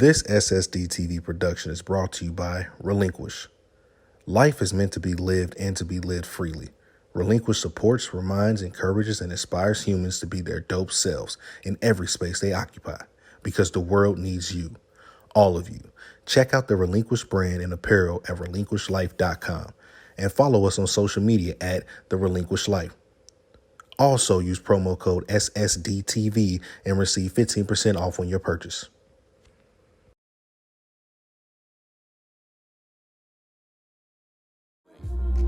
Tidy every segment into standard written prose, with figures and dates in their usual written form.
This SSD TV production is brought to you by Relinquish. Life is meant to be lived and to be lived freely. Relinquish supports, reminds, encourages, and inspires humans to be their dope selves in every space they occupy, because the world needs you, all of you. Check out the Relinquish brand and apparel at relinquishlife.com and follow us on social media at The Relinquish Life. Also use promo code SSDTV and receive 15% off on your purchase.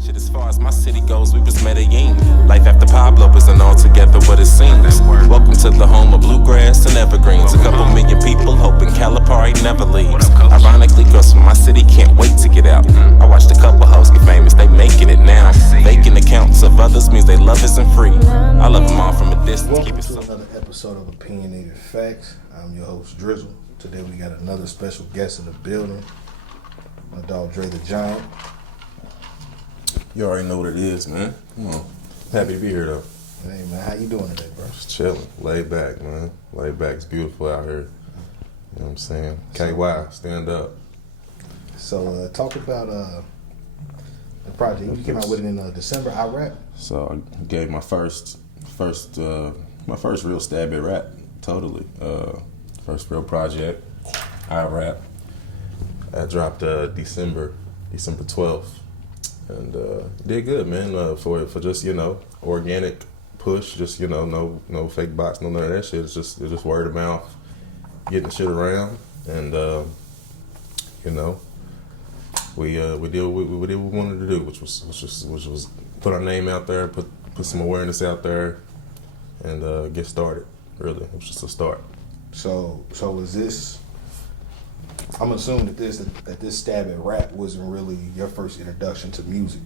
Shit, as far as my city goes, we was Medellin. Life after Pablo isn't altogether what it seems. Welcome to the home of bluegrass and evergreens. A couple million people hoping Calipari never leaves. Ironically, girls from my city can't wait to get out. I watched a couple hoes get famous, they making it now. Faking accounts of others means they love isn't free. I love them all from a distance. Welcome to another episode of Opinionated Facts. I'm your host, Drizzle. Today we got another special guest in the building. My dog, Dré The Giant. You already know what it is, man. Come on. Happy to be here, though. Hey, man, how you doing today, bro? Just chilling. Laid back, man. Laid back. It's beautiful out here. You know what I'm saying? KY, stand up. So, talk about the project. You came out with it in December, Irap. So, I gave my first real stab at rap, totally. First real project, Irap. I dropped December 12th. And did good, man. For just organic push, just no fake box, no none of that shit. It's just word of mouth, getting the shit around, and we did what we wanted to do, which was put our name out there, put some awareness out there, and get started. Really, it was just a start. So was this? I'm assuming that this stab at rap wasn't really your first introduction to music.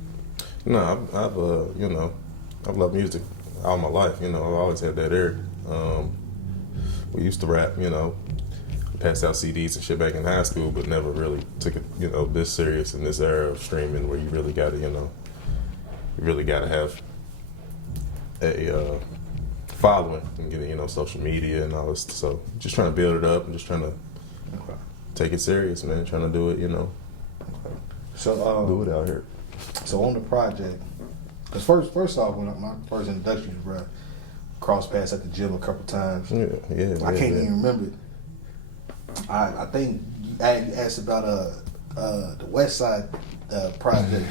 No, I've loved music all my life. I've always had that ear. We used to rap, pass out CDs and shit back in high school, but never really took it, this serious in this era of streaming where you really gotta, have a following and get, social media and all this. So just trying to build it up and just trying to take it serious, man. Trying to do it, So do it out here. So on the project, because first off, when my first introduction to rap, crossed paths at the gym a couple times. Yeah. I can't even remember it. I think you asked about the West Side project.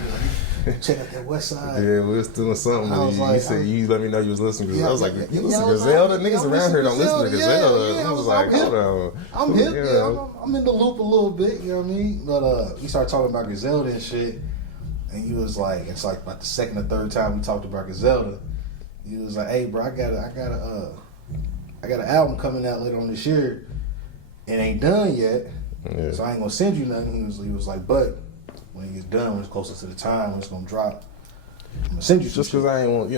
Check out that West Side. Yeah, we was doing something. You said you let me know you was listening. I was like, you listen to Griselda? Niggas around here don't listen to Griselda. I was like, hold on. I'm hip. I'm in the loop a little bit. You know what I mean? But we started talking about Griselda and shit, and he was like, it's like about the second or third time we talked about Griselda. He was like, hey, bro, I got an album coming out later on this year. It ain't done yet, so I ain't gonna send you nothing. He was like, but when it gets done, when it's closer to the time, when it's gonna drop, I'm gonna send you some just because I ain't want,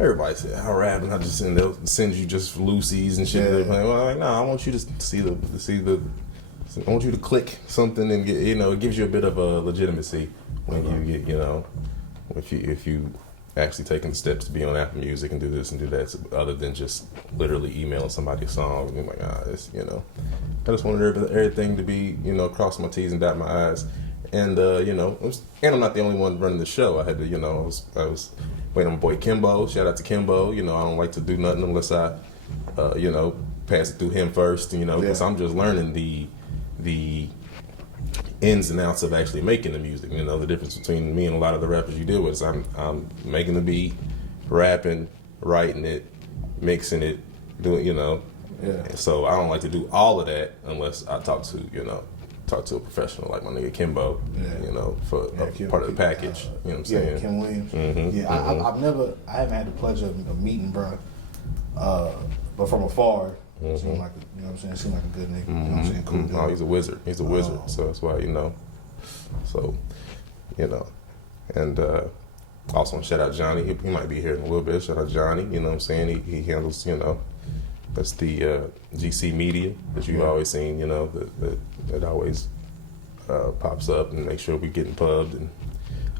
everybody said, I rap and I just they'll send you just loosies and shit. Yeah. Well, I'm like, no, I want you to see I want you to click something and get, it gives you a bit of a legitimacy when you get, if you actually taking the steps to be on Apple Music and do this and do that, other than just literally emailing somebody a song and being like, I just wanted everything to be, cross my T's and dot my I's. And I'm not the only one running the show. I had to, I was waiting on my boy Kimbo. Shout out to Kimbo. I don't like to do nothing unless I, pass it through him first. Because I'm just learning the ins and outs of actually making the music. The difference between me and a lot of the rappers you deal with is I'm making the beat, rapping, writing it, mixing it, doing. So I don't like to do all of that unless I talk to a professional like my nigga Kimbo, for part of the package. You know what I'm saying? Kim Williams. Mm-hmm. Yeah, mm-hmm. I haven't had the pleasure of meeting, bro. But from afar, seemed like seemed like a good nigga. You know what I'm saying? Cool. No, he's a wizard. He's a wizard. So that's why and also shout out Johnny. He might be here in a little bit. Shout out Johnny. You know what I'm saying? He handles that's the GC media that you've always seen, that always pops up and make sure we getting pubbed and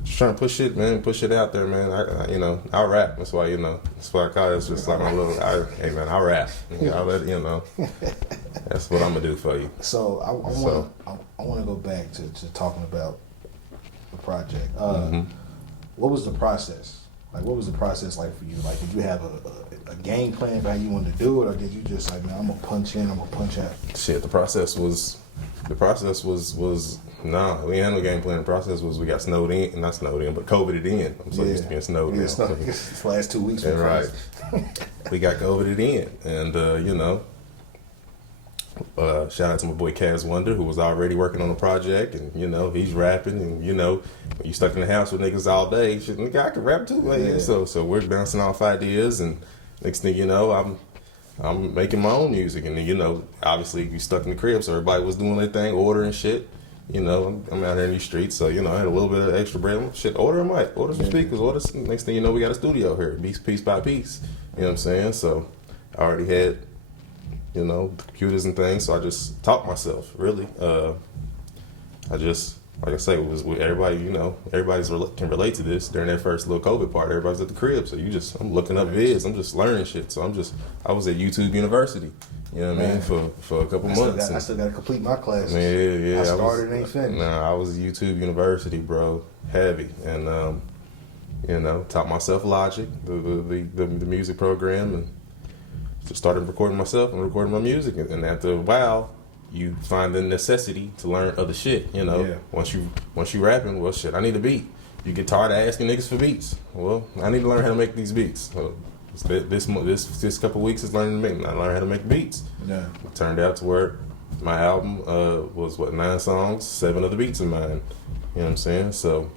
Just trying to push shit, man. Push it out there, man. I rap. That's why, that's why I call it. It's just like my little, hey, man, I rap. I'll let that's what I'm gonna do for you. So I want to go back to talking about the project. What was the process? Like, what was the process like for you? Like, did you have a game plan for how you wanted to do it, or did you just like, man, I'm gonna punch in, I'm gonna punch out? Shit, the process was nah, we had no game plan. The process was we got snowed in, not snowed in, but COVIDed in. I'm so used to being snowed in. This last 2 weeks. Right. We got COVIDed in, and shout out to my boy Kaz Wonder, who was already working on the project, and he's rapping, and when you stuck in the house with niggas all day, shit, nigga, I can rap too. Like, yeah. So we're bouncing off ideas, and next thing you know, I'm making my own music, and obviously you stuck in the crib, so everybody was doing their thing, ordering shit. I'm out here in these streets, so I had a little bit of extra bread. Shit, order a mic, order some speakers, next thing you know, we got a studio here, piece by piece. You know what I'm saying? So I already had the computers and things, so I just taught myself, really. I just, like I say, it was with everybody, everybody's can relate to this. During that first little COVID part, everybody's at the crib, so I'm looking up vids, I'm just learning shit. So I was at YouTube University, you know what I mean, for a couple months. I still got to complete my classes. Yeah. I started and ain't finished. Nah, I was at YouTube University, bro, heavy, and taught myself Logic, the music program, and just started recording myself and recording my music, and after a while, you find the necessity to learn other shit. Once you rapping, well, shit, I need a beat. You get tired of asking niggas for beats. Well, I need to learn how to make these beats. So this couple weeks is learn how to make beats. Yeah. It turned out to where my album was 9 songs, 7 of the beats in mine. You know what I'm saying? So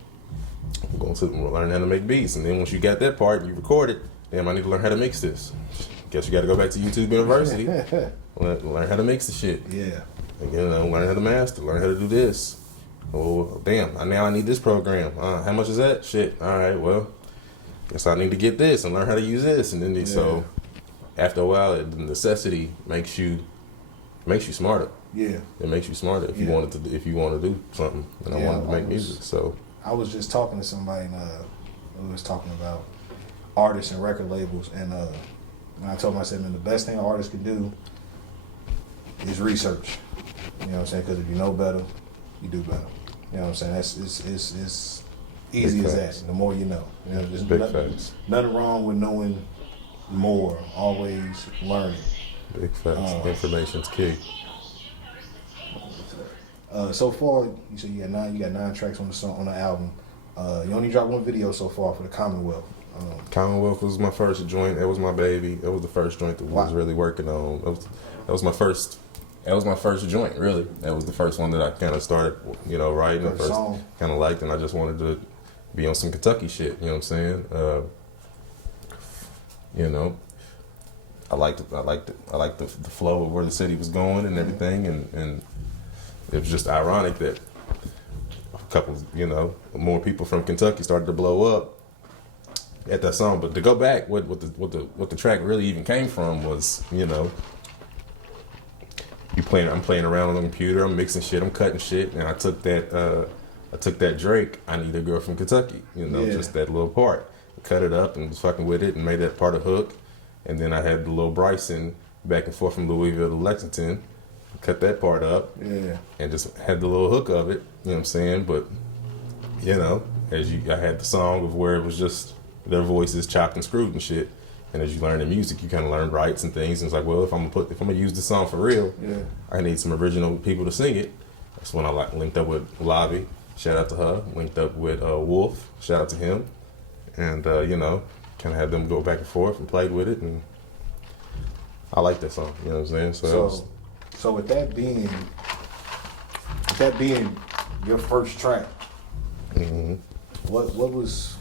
I'm going to learn how to make beats, and then once you got that part, you record it. Damn, I need to learn how to mix this. Guess you got to go back to YouTube University. Learn how to mix the shit. Yeah. And, learn how to master. Learn how to do this. Oh, damn. Now I need this program. How much is that? Shit. All right, well, guess I need to get this and learn how to use this. And then so after a while, the necessity makes you smarter. Yeah. It makes you smarter if you want to do something. And I wanted to make music. So I was just talking to somebody, and we was talking about artists and record labels, and I told him, I said, man, the best thing an artist can do is research. You know what I'm saying? Because if you know better, you do better. You know what I'm saying? It's easy as that. The more you know. There's nothing wrong with knowing more. Always learning. Big facts. Information's key. So far, you said you got 9 tracks on the album. You only dropped 1 video so far for the Commonwealth. Commonwealth was my first joint. That was my baby. That was the first joint that we was really working on. That was my first joint, really. That was the first one that I kind of started, writing. The first kind of liked, and I just wanted to be on some Kentucky shit. You know what I'm saying? I liked the flow of where the city was going and everything, and it was just ironic that a couple, more people from Kentucky started to blow up at that song. But to go back, what the track really even came from was, I'm playing around on the computer, I'm mixing shit, I'm cutting shit, and I took that Drake, I Need a Girl from Kentucky, just that little part, cut it up and was fucking with it and made that part a hook, and then I had the little Bryson back and forth from Louisville to Lexington, cut that part up, and just had the little hook of it, you know what I'm saying? But I had the song of where it was just their voices chopped and screwed and shit. And as you learn the music, you kind of learn rights and things. And it's like, well, if I'm gonna use this song for real, I need some original people to sing it. That's when I linked up with Lavi, shout out to her. Linked up with Wolf, shout out to him. And kind of had them go back and forth and played with it. And I like that song. You know what I'm saying? So with that being your first track, what was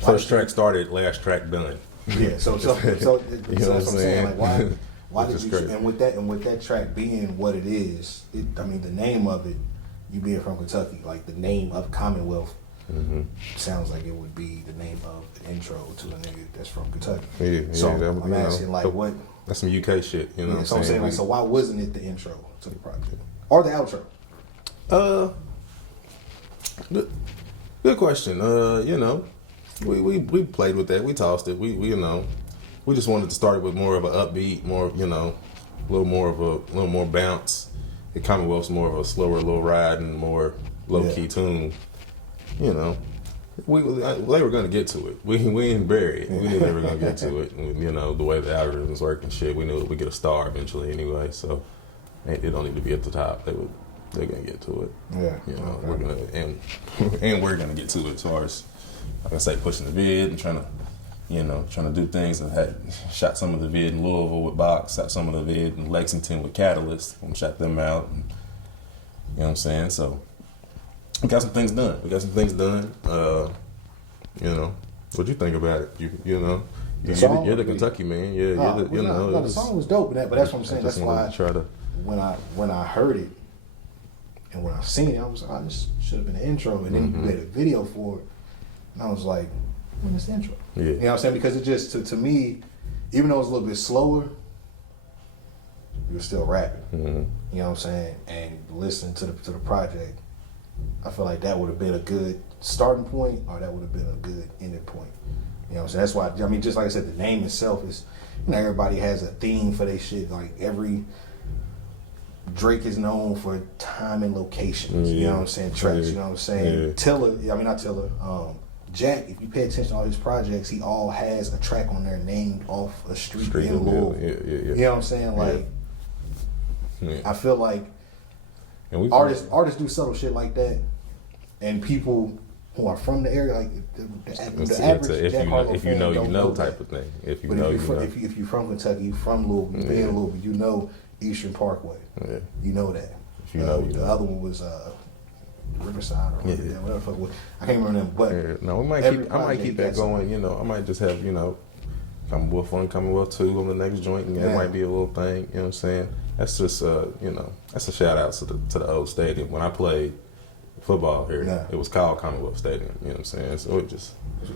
first track started, last track done. Yeah, so you know what I'm saying? Like why did you? And with that track being what it is, the name of it, you being from Kentucky, like the name of Commonwealth, sounds like it would be the name of the intro to a nigga that's from Kentucky. I'm asking what? That's some UK shit, you know what I'm saying? So I'm saying, so why wasn't it the intro to the project or the outro? The Good question. You know, we played with that. We tossed it. We you know, we just wanted to start with more of an upbeat, more you know, a little more bounce. The Commonwealth's more of a slower little ride and more low key tune. You know, they were gonna get to it. We didn't bury it. We knew they were gonna get to it. And, you know, the way the algorithms work and shit, we knew we'd get a star eventually anyway. So it don't need to be at the top. They're gonna get to it. Yeah. You know, we're gonna and we're gonna get to it as far as like I say, pushing the vid and trying to do things. I had shot some of the vid in Louisville with Box, shot some of the vid in Lexington with Catalyst, and shot them out. And, you know what I'm saying? So we got some things done. You know, what'd you think about it? You know, you're the Kentucky man. Yeah, the song was dope, but that's what I'm saying. That's why when I heard it and when I seen it, I was like, oh, this should have been an intro. And then you made a video for it, and I was like, when is the intro? Yeah. You know what I'm saying? Because it just to me, even though it was a little bit slower, you were still rapping. Mm-hmm. You know what I'm saying? And listening to the project, I feel like that would have been a good starting point, or that would have been a good ending point. You know what I'm saying? That's why, I mean, just like I said, the name itself is, you know, everybody has a theme for their shit. Like Drake is known for time and locations. You know what I'm saying? Tracks. You know what I'm saying? Yeah. Jack, if you pay attention to all his projects, he all has a track on there named off a street in Louisville. Yeah. You know what I'm saying? Like, I feel like and artists do subtle shit like that, and people who are from the area, like the average Jack Harlow if you fan know, don't you know that. type of thing. If you're from Kentucky, you from Louisville, you in Louisville, you know Eastern Parkway. Yeah. You know that. If you know, the other one was Riverside or whatever the fuck it was. I can't remember them, but no, I might keep that going. You know, I might just have Commonwealth 1, Commonwealth 2 on the next joint, and that might be a little thing. You know what I'm saying? That's just that's a shout out to the old stadium. When I played football here, it was called Commonwealth Stadium. You know what I'm saying? So it just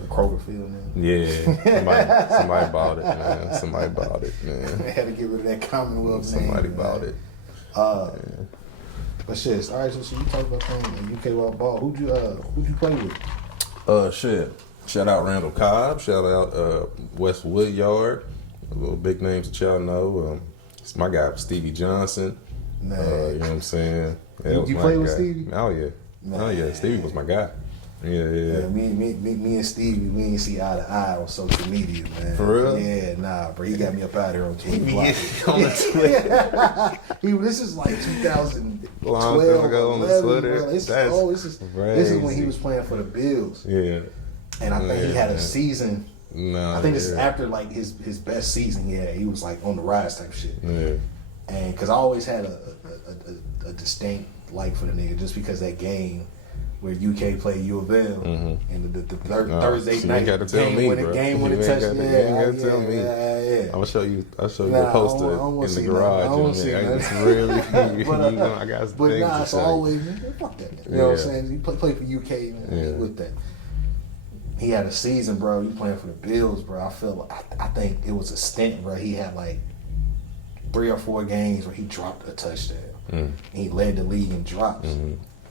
Kroger Field now. Yeah, somebody bought it, man. Somebody bought it, man. They had to get rid of that Commonwealth Somebody name, bought man. it. But shit, all right. So you talk about playing UK Wild Ball. Who'd you play with? Shit. Shout out Randall Cobb. Shout out West Woodyard. Little big names that y'all know. It's my guy Stevie Johnson. You know what I'm saying? Yeah, you play with Stevie? Oh yeah. Oh yeah. Stevie was my guy. Yeah. Me and Stevie, we ain't see eye to eye on social media, man. For real? Yeah, nah, bro. He got me up out here on Twitter. On the Twitter. This is like 2012. Long time ago on the 11, Twitter. Bro. This is when he was playing for the Bills. Yeah. And I think he had a season. No, I think this is after like his best season. Yeah, he was like on the rise type shit. Yeah. And because I always had a distinct like for the nigga, just because that game where UK played U of L and the Thursday night game winning touchdown. You ain't gotta tell me. Yeah. I'm gonna show you. I'll show you a poster in the garage. It's really, you know, I got some things to it's say. always fuck that. You know what I'm saying? He play for UK, man. With that. He had a season, bro. You playing for the Bills, bro. I think it was a stint, bro. He had like 3 or 4 games where he dropped a touchdown. He led the league in drops.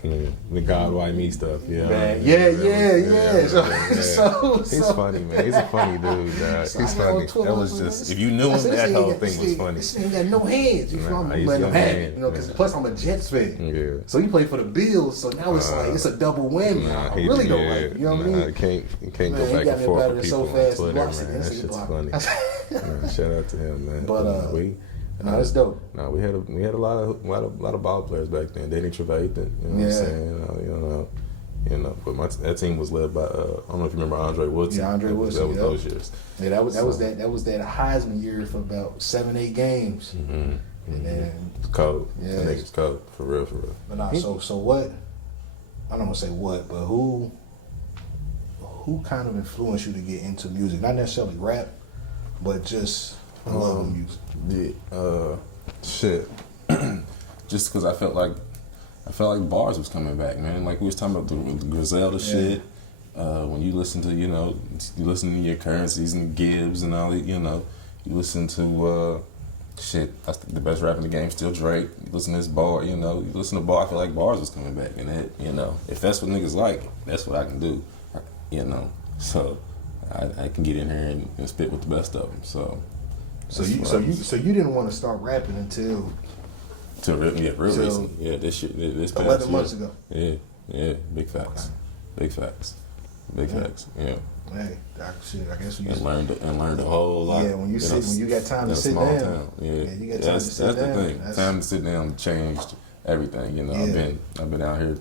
Yeah, the God Why Me stuff. Yeah, man. Yeah. So he's funny, man. He's a funny dude, dog. He's funny. That was just, if you knew him, that whole thing was funny. This nigga got no hands. You feel me? Letting him have it. You know, because plus I'm a Jets fan. Yeah. So he played for the Bills. So now it's like it's a double whammy. I really don't like it. You know what I mean? You can't go back and forth with people on Twitter, man. That shit's funny. Shout out to him, man. But no, that's dope. No, we had a lot of ball players back then. Danny Trevathan, you know what I'm saying? You know, but that team was led by I don't know if you remember Andre Woodson. Yeah, Andre Woodson. That was those years. Yeah, that was that Heisman year for about 7-8 games. And then it's cold. Yeah, that nigga's cold for real. But nah, so what? I don't want to say what, but who kind of influenced you to get into music? Not necessarily rap, but just love of music. Shit. Just because I felt like bars was coming back, man. Like we was talking about the Griselda shit. When you listen to, you listen to your Currencies and Gibbs and all that, you listen to shit, that's the best rapper in the game. Still Drake. You listen to this bar, you know. You listen to bar. I feel like bars is coming back, and that, you know, if that's what niggas like, that's what I can do, you know. So I can get in here and spit with the best of them. So you didn't want to start rapping until real recent. Yeah, this shit. This past 11 months ago. Yeah. Big facts. Big facts. Yeah. Hey, I guess you learned a whole lot. Yeah, when you got time to sit down. Town. Yeah, you got time to sit down. That's the thing. Time to sit down changed everything. You know, I've been out here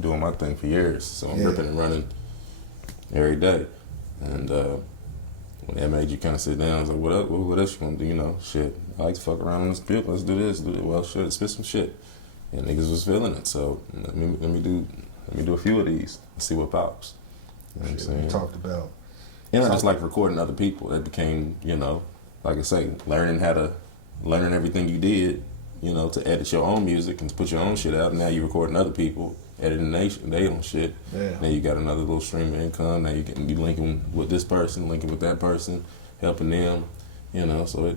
doing my thing for years, so I'm ripping and running every day. And when that made you kind of sit down, I was like, what else you gonna do? You know, shit. I like to fuck around in this spit. Let's do this. Well, shit, spit some shit. And niggas was feeling it. So let me do a few of these and see what pops. You know what I'm saying? We talked about. And I just like recording other people. That became, you know, like I say, learning everything you did, you know, to edit your own music and to put your own shit out. Now you're recording other people, editing they own shit. Yeah. Now you got another little stream of income. Now you can be linking with this person, linking with that person, helping them, you know. So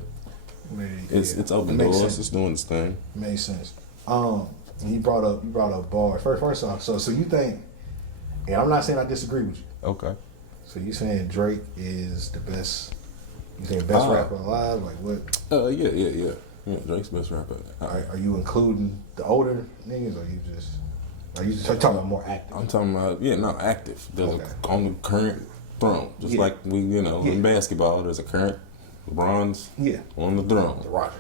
it's open doors. Sense. It's doing its thing. Makes sense. You brought up bars. First off, so you think, and I'm not saying I disagree with you. Okay. So you saying Drake is the best? You saying best rapper alive? Like what? Yeah. Drake's best rapper. Are you including the older niggas, or are you just talking about more active? I'm talking about active. There's on the current throne, just like we, you know, in basketball. There's a current LeBron's on the throne. Roger.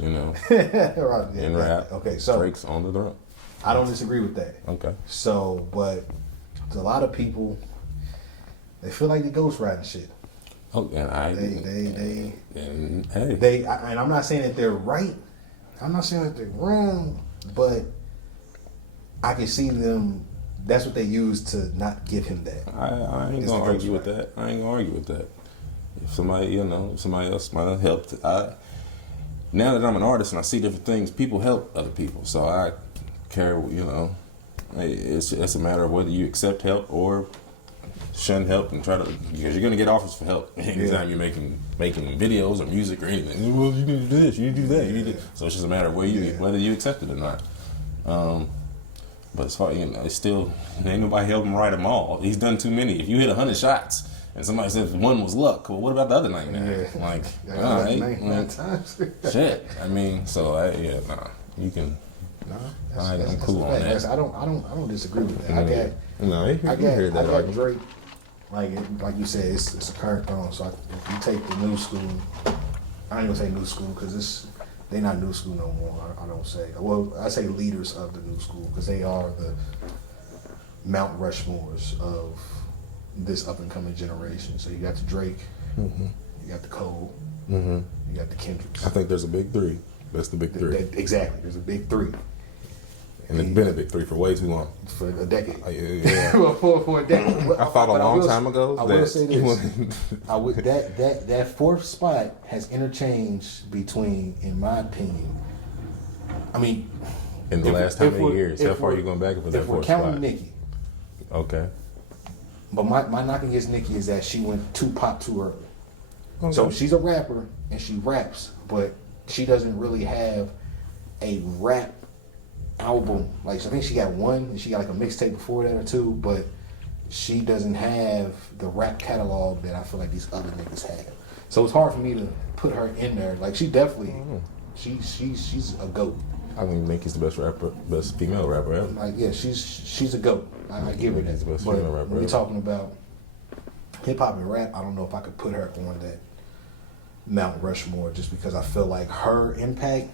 You know, Roger. In rap. Okay, so Drake's on the throne. I don't disagree with that. Okay. So, but a lot of people, they feel like they ghostwriting shit. Oh, and and I'm not saying that they're right. I'm not saying that they're wrong, but I can see them. That's what they use to not give him that. I ain't gonna argue with that. If somebody else might have helped, now that I'm an artist and I see different things, people help other people. So I care, you know. It's a matter of whether you accept help or shun help and try to, because you're gonna get offers for help anytime you're making videos or music or anything. Well, you need to do this, you need to do that, you need to. So it's just a matter of whether you accept it or not. But as far, you know, it's still ain't nobody helping write them all. He's done too many. If you hit 100 shots and somebody says one was luck, well, what about the other 99? Yeah. Like, all right, 99 times. Shit. I mean, so you can. I'm cool on that. I don't disagree with that. I got Drake. Like you said, it's a current throne. So if you take the new school, I ain't gonna say new school because they not new school no more. I don't say. Well, I say leaders of the new school because they are the Mount Rushmores of this up and coming generation. So you got the Drake, you got the Cole, you got the Kendricks. I think there's a big three. That's the big three. Exactly. There's a big three. And it's been a big three for way too long. For a decade. Yeah. Well, for a decade. I thought a long time ago. I will say this. That fourth spot has interchanged between, in my opinion, I mean, in the last how many years? How far are you going back with that fourth spot? If we're counting Nicki. Okay. But my knock against Nicki is that she went too pop too early. Okay. So she's a rapper and she raps, but she doesn't really have a rap album. Like, I think she got one, and she got like a mixtape before that or two, but she doesn't have the rap catalog that I feel like these other niggas have. So it's hard for me to put her in there. Like, she definitely, she's a GOAT. I think Nicki's the best female rapper ever. Like, yeah, she's a GOAT. I give her that. The best but female rapper when we're ever. talking about hip hop and rap, I don't know if I could put her on that Mount Rushmore just because I feel like her impact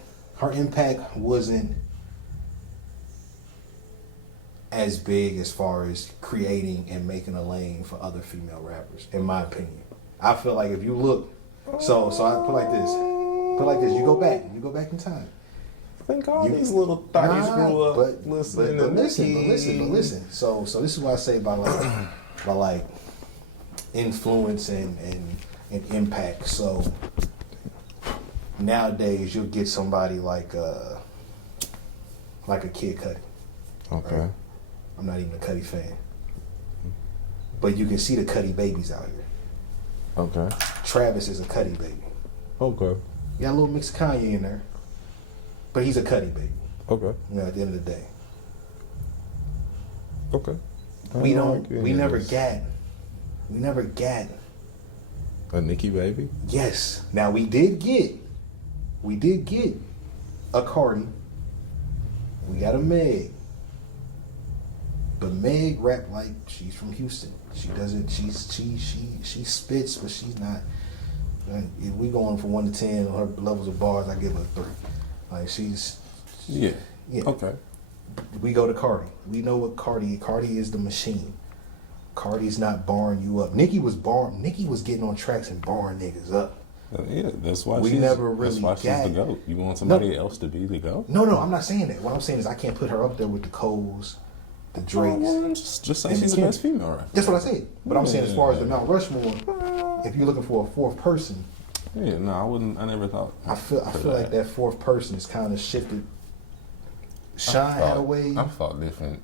wasn't as big as far as creating and making a lane for other female rappers, in my opinion. I feel like if you look, so I put like this, you go back in time. I think all these little thotties grew up listening to Nicki. But listen. So this is what I say by like influence and impact. So nowadays you'll get somebody like a Kid Cudi. Okay. Right? I'm not even a Cudi fan, but you can see the Cudi babies out here. Okay. Travis is a Cudi baby. Okay. You got a little mix of Kanye in there. But he's a Cudi baby. Okay. You know, at the end of the day. Okay. We never got a Nicki baby. Yes. Now we did get a Cardi. We got a Meg. But Meg rap like she's from Houston. She doesn't. She spits, but she's not. If we going from 1 to 10 on her levels of bars, I give her 3. Like she's. Yeah. Okay. We go to Cardi. We know what Cardi is the machine. Cardi's not barring you up. Nicki was getting on tracks and barring niggas up. Yeah, that's why she's the GOAT. You want somebody else to be the GOAT? No, I'm not saying that. What I'm saying is I can't put her up there with the Coles, the Drakes. Well, just say she's the best female, right? That's what I said. But I'm saying as far as the Mount Rushmore, if you're looking for a fourth person. Yeah, no, I wouldn't. I never thought. I feel like that fourth person is kind of shifted. Shine had a wave. I thought different.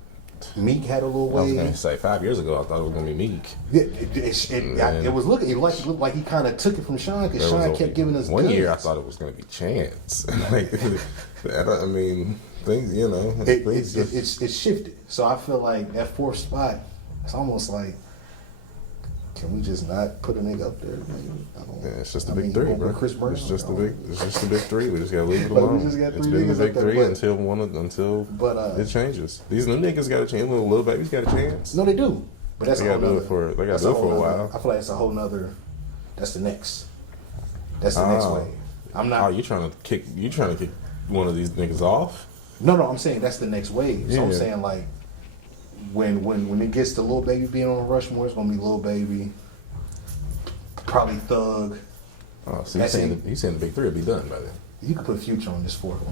Meek had a little wave. I was going to say 5 years ago, I thought it was going to be Meek. It looked like he kind of took it from Sean because Sean kept giving us. One year, I thought it was going to be Chance. Like, I mean, things, you know, it shifted. So I feel like that fourth spot, it's almost like, can we just not put a nigga up there? It's just the big three, bro. Chris Brown, it's just the big three. We just gotta leave it alone. It's been the big three until it changes. These new niggas got a chance. Little babies got a chance. No, they do. But that's they gotta do it for a while. I feel like it's a whole nother. That's the next. That's the next wave. I'm not. Oh, you trying to kick one of these niggas off? No, I'm saying that's the next wave. So I'm saying like. When it gets to Lil Baby being on the Rushmore, it's gonna be Lil Baby, probably Thug. Oh, so he's saying the big three will be done by then. You could put Future on this round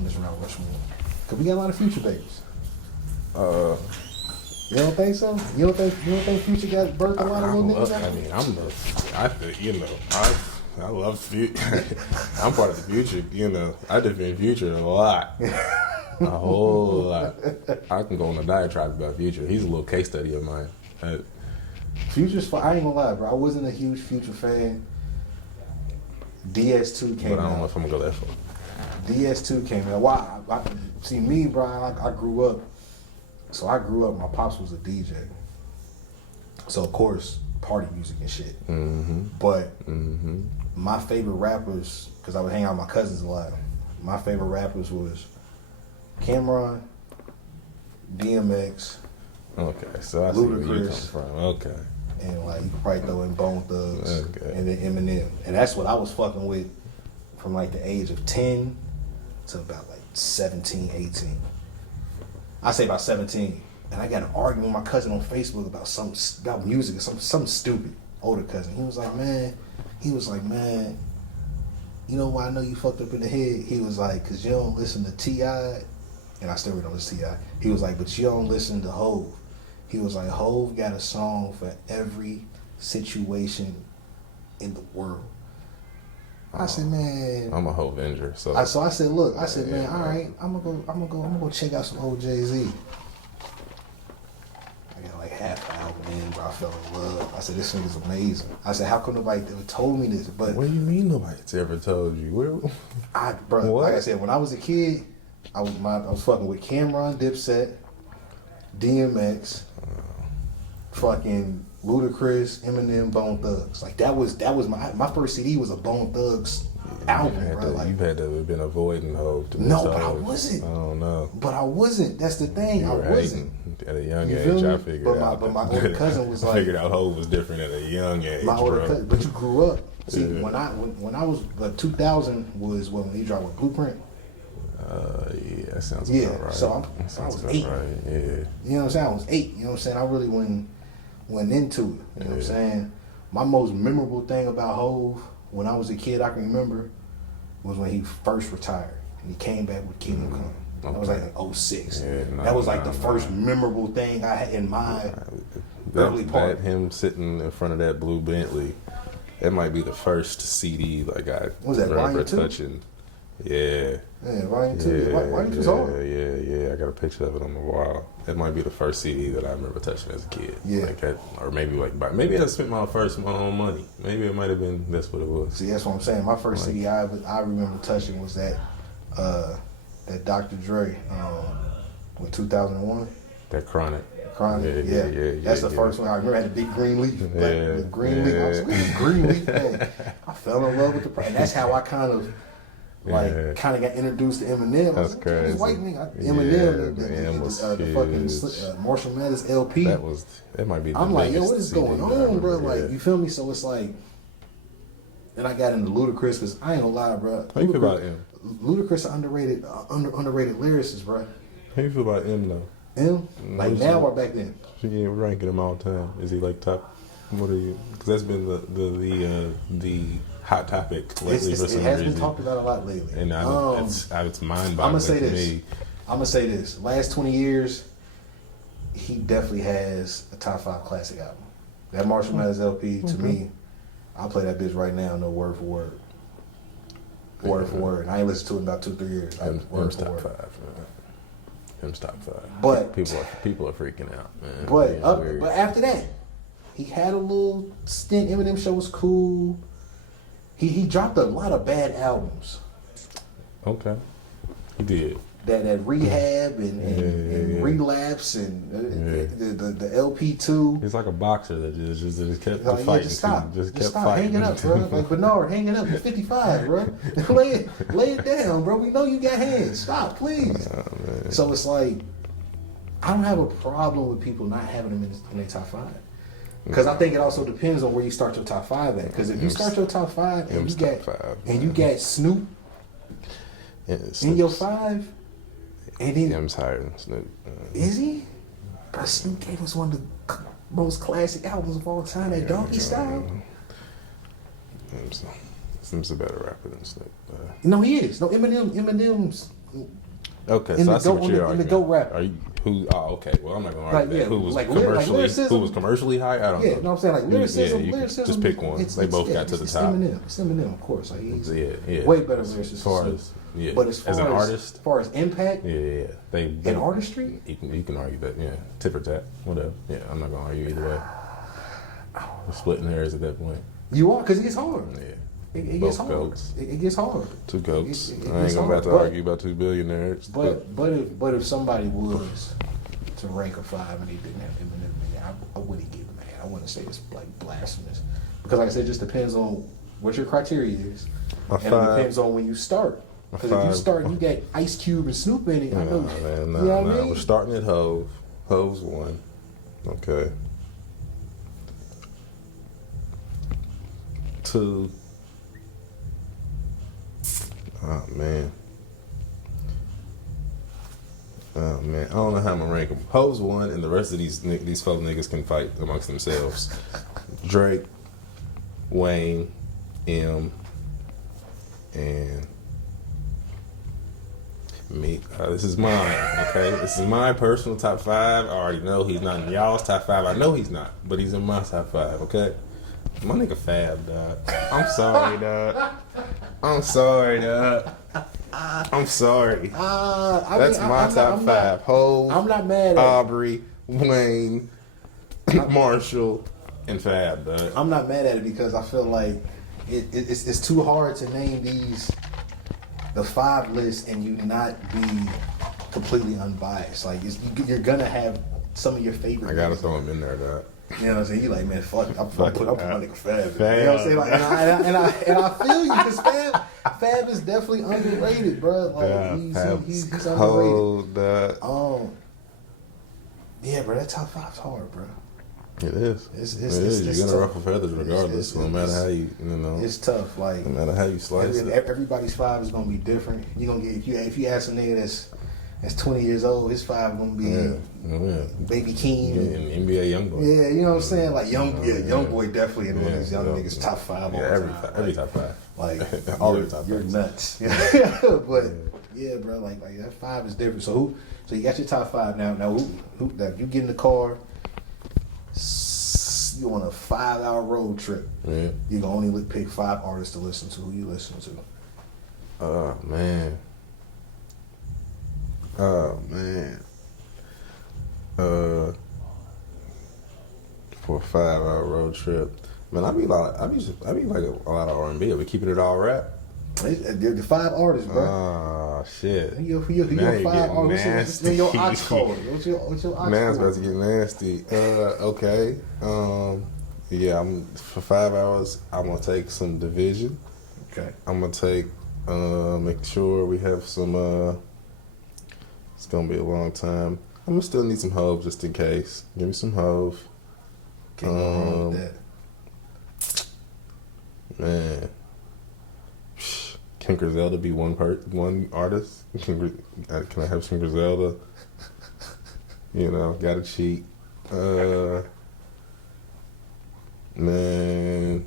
Rushmore, cause we got a lot of Future babies. You don't think so? You don't think Future got birthed a lot of little niggas? I love Future. I'm part of the Future. You know, I defend Future a lot. A whole lot. I can go on a diatribe about Future. He's a little case study of mine. Future's fun. I ain't gonna lie, bro. I wasn't a huge Future fan. DS2 came out. But I don't know if I'm gonna go that far. DS2 came out. Why? See, me, bro, I grew up. So I grew up, my pops was a DJ. So, of course, party music and shit. Mm-hmm. But my favorite rappers, because I would hang out with my cousins a lot, my favorite rappers was Cameron, DMX, okay, so I see Ludacris, where you come from. Okay, and like you could probably throw in Bone Thugs, and then Eminem, and that's what I was fucking with from like the age of 10 to about like 17, 18. I say about 17, and I got an argument with my cousin on Facebook about music or something stupid. Older cousin, he was like, man, you know why I know you fucked up in the head? He was like, cause you don't listen to T.I. And I still really don't listen to T.I. He was like, but you don't listen to Hove. He was like, Hove got a song for every situation in the world. I said, man. I'm a Hovenger, so. I said, look, man, all right, I'm gonna go check out some old Jay-Z. I got like half the album in, but I fell in love. I said, this thing is amazing. I said, how come nobody ever told me this? But what do you mean nobody's ever told you? Bro, like I said, when I was a kid, I was fucking with Cameron, Dipset, DMX, fucking Ludacris, Eminem, Bone Thugs. Like that was my first CD was a Bone Thugs album, bro. You had to have been avoiding Hove. No, but I wasn't. I don't know. But I wasn't. That's the thing. I wasn't. At a young age, I figured out. But my older cousin was like. I figured out Hove was different at a young age, my older cousin, but you grew up. See, yeah. when I was like 2000 was when you dropped with Blueprint. Yeah, that sounds about right. So I was 8. Right. Yeah. You know what I'm saying? I was 8. You know what I'm saying? I really went into it. You know what I'm saying? My most memorable thing about Hove when I was a kid, I can remember, was when he first retired and he came back with Kingdom Come. That was like in 06. Yeah, that was like the first memorable thing I had in my early part. Him sitting in front of that blue Bentley, that might be the first CD like I was that remember Volume 2? touching. Yeah. Yeah, Volume 2. Volume 2's hard. Yeah. I got a picture of it on the wall. It might be the first CD that I remember touching as a kid. Yeah. Like that, or maybe maybe I spent my own money. Maybe it might have been that's what it was. See, that's what I'm saying. My first CD I remember touching was that Dr. Dre, with 2001. That Chronic. Chronic, yeah. That's the first one. I remember I had a big green leaf. The green leaf. I was like, green leaf, man. I fell in love with the and that's how I kind of got introduced to Eminem. That's crazy. This white nigga, Eminem, the fucking Marshall Mathers LP. That might be the I'm like, yo, biggest what is CD going that I on, bro? remember, Like, you feel me? So it's like, and I got into Ludacris because I ain't gonna lie, bro. How you feel about him? Ludacris underrated lyricist, bro. How you feel about him though? Him? Like now or back then? Yeah, we're ranking him all the time. Is he like top? What are you? Because that's been the hot topic lately. It has been talked about a lot lately. And I know it's mind-boggling I'm gonna say to this. me. I'm gonna say this. Last 20 years, he definitely has a top 5 classic album. That Marshall Mathers LP, to me, I'll play that bitch right now, no word for word. Word for word. I ain't listened to it in about 2-3 years. Him's top 5, man. Him's top 5. But people are freaking out, man. But after that, he had a little stint. Eminem show was cool. He dropped a lot of bad albums. Okay, he did. That Rehab and Relapse and the LP2. He's like a boxer that just kept Like, fighting. just stop. Just Just kept stop. fighting. Hang it up, bro. Like Bernard, hang it up. You're 55, bro. lay it down, bro. We know you got hands. Stop, please. Oh, So it's like, I don't have a problem with people not having them in their top 5. Because I think it also depends on where you start your top 5 at. Because if you start your top 5 and you got Snoop in your 5, and then M's higher than Snoop. Is he? Bro, Snoop gave us one of the most classic albums of all time, that Donkey Style. Snoop's a better rapper than Snoop. No, he is. No, Eminem's Okay, in so the I see GOAT- what in you're the arguing. GOAT rapper. Are you who? Oh, okay. Well, I'm not gonna Like, argue yeah, that. Who was like commercially? Who was lyricism. commercially high? I don't know. Yeah, no, I'm saying like lyricism. you can Lyricism. just pick one. They both got to the top. It's Eminem, of course. Like he's Yeah. way better lyricist. As far than as Snoop. But as far an artist, as far as impact yeah. They and artistry, you can argue that. Yeah, tip for tat, whatever. Yeah, I'm not gonna argue either way. We're splitting hairs at that point. you are, because it gets hard. Yeah. It Both gets hard. goats. It gets hard. Two goats. It I ain't gets gonna about to hard, argue about 2 billionaires. But if somebody was to rank a 5 and they didn't have Eminem, I wouldn't get mad. I wouldn't say it's like blasphemous, because like I said, it just depends on what your criteria is, A and it 5. depends on when you start. Because if you 5. start, you got Ice Cube and Snoop in it. I know. Man, You know what I mean? We're starting at Hove. Hove's 1. Okay. 2. Oh man. I don't know how I'm gonna rank them. Hove's 1, and the rest of these folk niggas can fight amongst themselves. Drake, Wayne, M, and me. This is mine. Okay, this is my personal top 5. I already know he's not in y'all's top 5. I know he's not, but he's in my top 5. Okay. My nigga Fab, dog. I'm sorry, dog. I'm sorry, dog. I'm sorry. That's my top 5. Hove, I'm not mad at Aubrey, Wayne, Marshall, and Fab, dog. I'm not mad at it because I feel like it's too hard to name the 5 lists and you not be completely unbiased. Like you're gonna have some of your favorite. I gotta throw him in there, dog. You know what I'm saying? You like, man, fuck it. I'm put my nigga Fab. Fab. You know what I'm saying? Like, and I feel you, because Fab is definitely underrated, bro. Like he's cold, underrated. Yeah, bro, that top 5's hard, bro. It is. It's You're gonna tough. ruffle feathers regardless, no matter how you know. It's tough. Like no matter how you slice it. Everybody's 5 is gonna be different. You gonna get if you ask a nigga that's 20 years old, his 5 is gonna be Baby Keem and NBA Youngboy. Yeah, you know what I'm saying? Like Youngboy definitely in one of these young niggas top 5 all the time. Every top 5. Like all the top 5. You're nuts. But yeah, bro, like that 5 is different. So you got your top 5 now. Now who you get in the car, you on a 5-hour road trip. Yeah. You can only pick 5 artists to listen to. Who you listen to? Oh man. Oh man. For a 5-hour road trip. Man, I be like a lot of R&B. Are we keeping it all rap? The 5 artists, bro. Oh shit. Your Now you're 5 getting artists. nasty. What's your ox code? What's your ox code? Now it's about to get nasty. Okay. Yeah, for 5 hours, I'm gonna take some Division. Okay. I'm gonna take make sure we have some it's gonna be a long time. I'm gonna still need some Hove just in case. Give me some Hove. Can't go wrong with that. Man. Can Griselda be one artist? Can I have some Griselda? You know, gotta cheat. Man.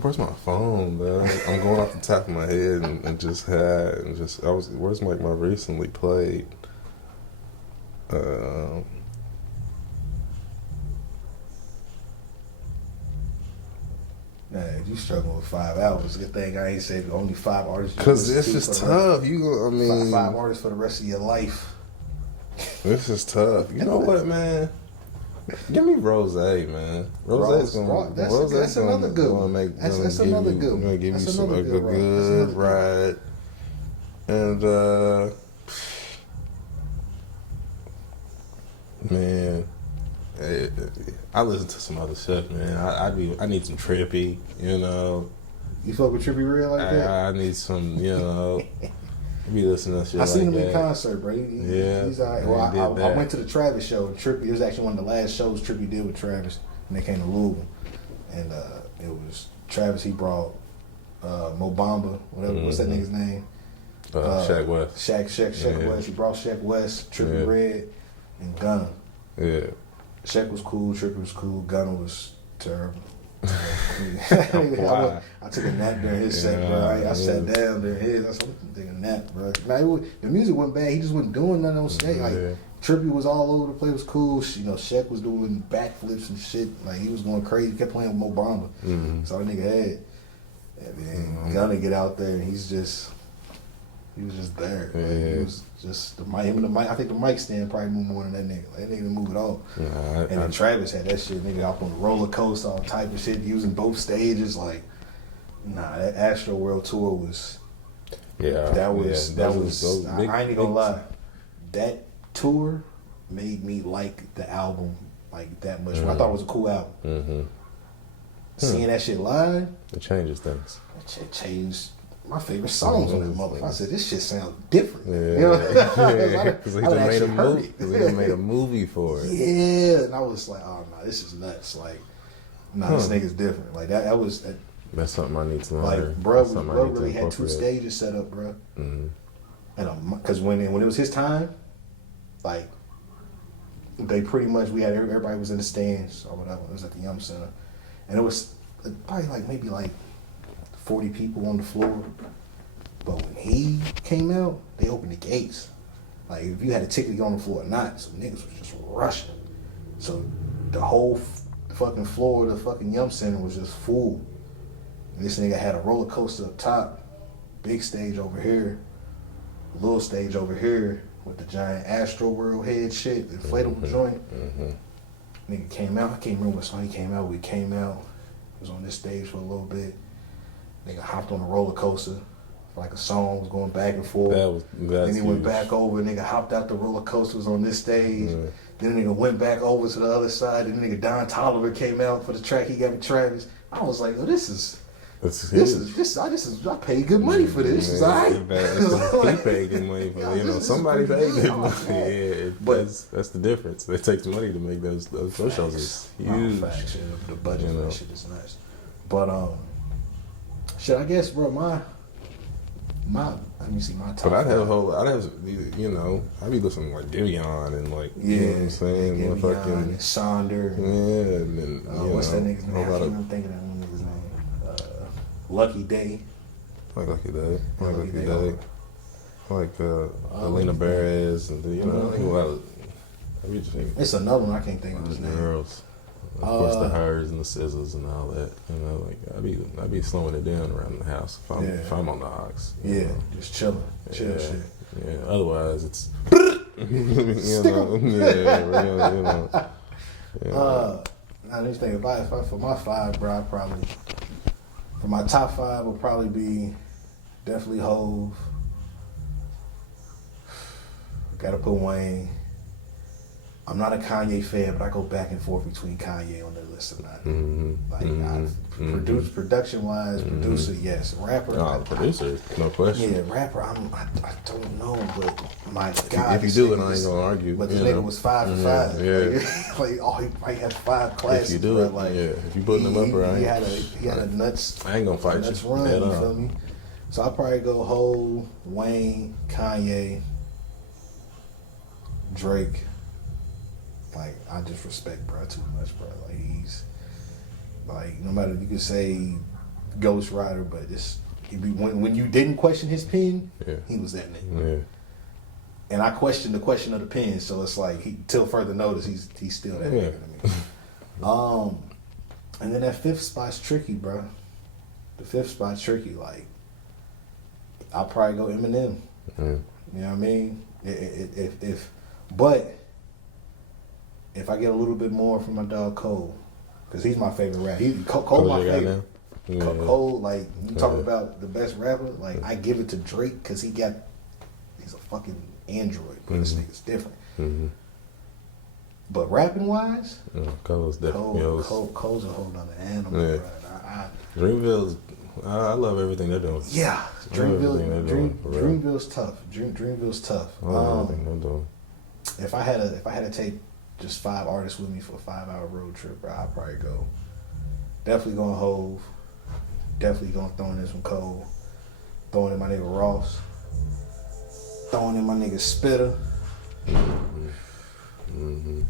Where's my phone, man? I'm going off the top of my head and where's my recently played? Man, you struggling with 5 hours. Good thing I ain't said only 5 artists. Because it's just tough. Five artists for the rest of your life. This is tough. You know what, man? Give me Rose, man. That's another good one. That's another good one. Gonna give you a good ride. And man, I listen to some other stuff, man. I need some Trippy, you know. You fuck with Trippy Red like that? I need some, you know. Be listening to shit. I seen him in concert, bro. He's all right. Well, I went to the Travis show. Trippy, it was actually one of the last shows Trippy did with Travis, and they came to Louisville, and it was Travis. He brought Mo Bamba, whatever. What's that nigga's name? Shaq West. Shaq West. He brought Shaq West, Trippy Red, and Gunna. Yeah. Shaq was cool. Trippy was cool. Gunna was terrible. Wow. I took a nap during his set, bro. I sat down during his. I said, I'm taking a nap, bro. Now, the music wasn't bad. He just wasn't doing nothing on stage. Like Trippy was all over the place. It was cool. You know, Shaq was doing backflips and shit. Like he was going crazy. He kept playing with Mo Bamba. That's all the nigga had. And then Gunna get out there and he was just there. Yeah. Like, he was just the mic. I think the mic stand probably moved more than that nigga. Like, that nigga didn't move at all. And then Travis had that shit. Nigga up on the roller coaster, all type of shit, using both stages. Like, that Astro World tour was. Yeah. That was. I ain't even gonna lie. That tour made me like the album like that much. I thought it was a cool album. Seeing that shit live, it changes things. It changed my favorite songs on that motherfucker. I said, this shit sounds different. Yeah. You know? Because they made a movie for it. Yeah. And I was like, oh, no, this is nuts. Like, this nigga's different. Like, that's something I need to learn. Like, bro really had 2 stages set up, bro. And because when it was his time, like, they pretty much, everybody was in the stands or whatever. It was at the Yum Center. And it was probably maybe 40 people on the floor. But when he came out, they opened the gates. Like, if you had a ticket to get on the floor or not, so niggas was just rushing. So the whole fucking floor of the fucking Yum Center was just full. And this nigga had a roller coaster up top, big stage over here, little stage over here with the giant Astro World head shit, the inflatable joint. Nigga came out. I can't remember what song he came out. We came out. Was on this stage for a little bit. Nigga hopped on the roller coaster. Like a song was going back and forth. Then he went back over. Nigga hopped out the roller coaster. Was on this stage. Then the nigga went back over to the other side. Then the nigga Don Toliver came out for the track he got with Travis. I was like, oh, this is. I paid good money for this. This is all right. He paid good money for it. You know, somebody paid good money. But that's the difference. It takes money to make those shows. It's huge. The budget for that shit is nice. But shit, I guess, bro, my let me see my top. But I'd be listening to like Divion and like, you know what I'm saying? Divion and Sonder. Yeah, and then, what's that nigga's name? I can't even think of that one nigga's name. Lucky Day. I like Lucky Day. I like Elena Perez and it's another one I can't think of his name. Girls. Of course, the hers and the scissors and all that. You know, like I be slowing it down around the house if I'm on the aux. Yeah, just chilling, chill shit. Yeah. Otherwise, it's you know. Now these things. If I for my 5, bro, for my top 5 would probably be definitely Hove. Gotta put Wayne. I'm not a Kanye fan, but I go back and forth between Kanye on the list or not. Production wise, producer, yes. Rapper, producer, no question. Yeah, rapper, I don't know, but my God, if you do it, I ain't gonna argue. But this nigga was 5 for 5. Yeah. He probably had 5 classics. If you do it, if you putting them up, right? He had a nuts. I ain't gonna fight nuts you. Run, you feel me? So I'll probably go Hov, Wayne, Kanye, Drake. Like, I just respect bro too much, bro. Like, he's like, no matter, you could say Ghost Rider, but when you didn't question his pen, he was that nigga. Yeah. And I questioned the question of the pen, so it's like till further notice, he's still that nigga to me. And then that 5th spot's tricky, bro. The 5th spot's tricky. Like, I'll probably go Eminem. You know what I mean? But if I get a little bit more from my dog Cole, because he's my favorite rapper. Cole my favorite. Cole, like, you talk about the best rapper, like, I give it to Drake because he's a fucking android, but this nigga's different. But rapping wise, Cole's definitely Cole's a whole nother animal, bro. Dreamville's, I love everything they're doing. Yeah, Dreamville's tough. Dreamville's tough. I love everything they're doing. If I had to take just 5 artists with me for a 5-hour road trip, bro, I'd probably go. Definitely going Hove. Definitely going throwing in some Cole. Throwing in my nigga Ross. Throwing in my nigga Spitter. And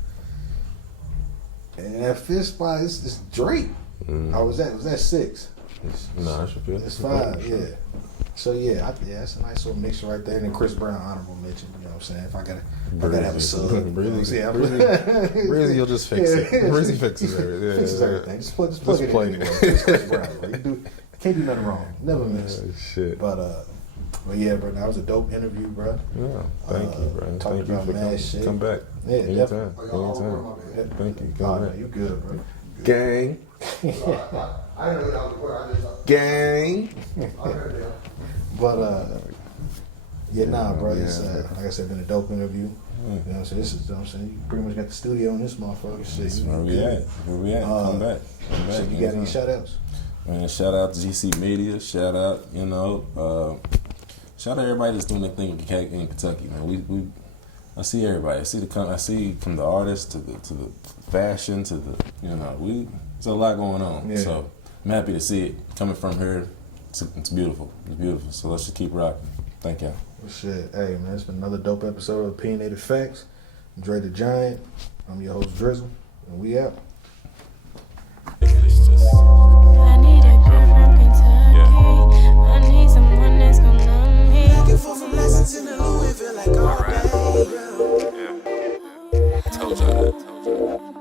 that 5th spot is Drake. Was that 6? No, I should feel it's 5. Yeah. So yeah, that's a nice little mixture right there. And then Chris Brown, honorable mention. You know what I'm saying? If I gotta have a sub. Breezy, you'll just fix it. Breezy fixes everything. Fixes everything. Just plug it in. It's Chris Brown. Like, can't do nothing wrong. Never miss. Shit. But yeah, bro, that was a dope interview, bro. Yeah, thank you, bro. Talking Thank you about for mad shit. come back. Yeah, anytime. definitely. Thank you. Come back. You good, bro. Gang. Gang. But yeah, nah, bro. It's like I said, been a dope interview. You know what I'm saying? This is, you know what I'm saying, you pretty much got the studio on this motherfucker. Shit. Where we at? Come back. So you got any shout outs? Man, shout out to GC Media. Shout out, shout out everybody that's doing their thing in Kentucky, man. I see everybody. I see from the artists to the fashion to the, there's a lot going on. Yeah. So I'm happy to see it coming from here. It's beautiful. It's beautiful. So let's just keep rocking. Thank y'all. Well, shit. Hey, man, it's been another dope episode of Opinionated Facts. I'm Dré The Giant. I'm your host, Drizzle, and we out. I need a girl from Kentucky. I need someone that's gonna love me. Looking for some lessons in the Louisville like all day. Told y'all that.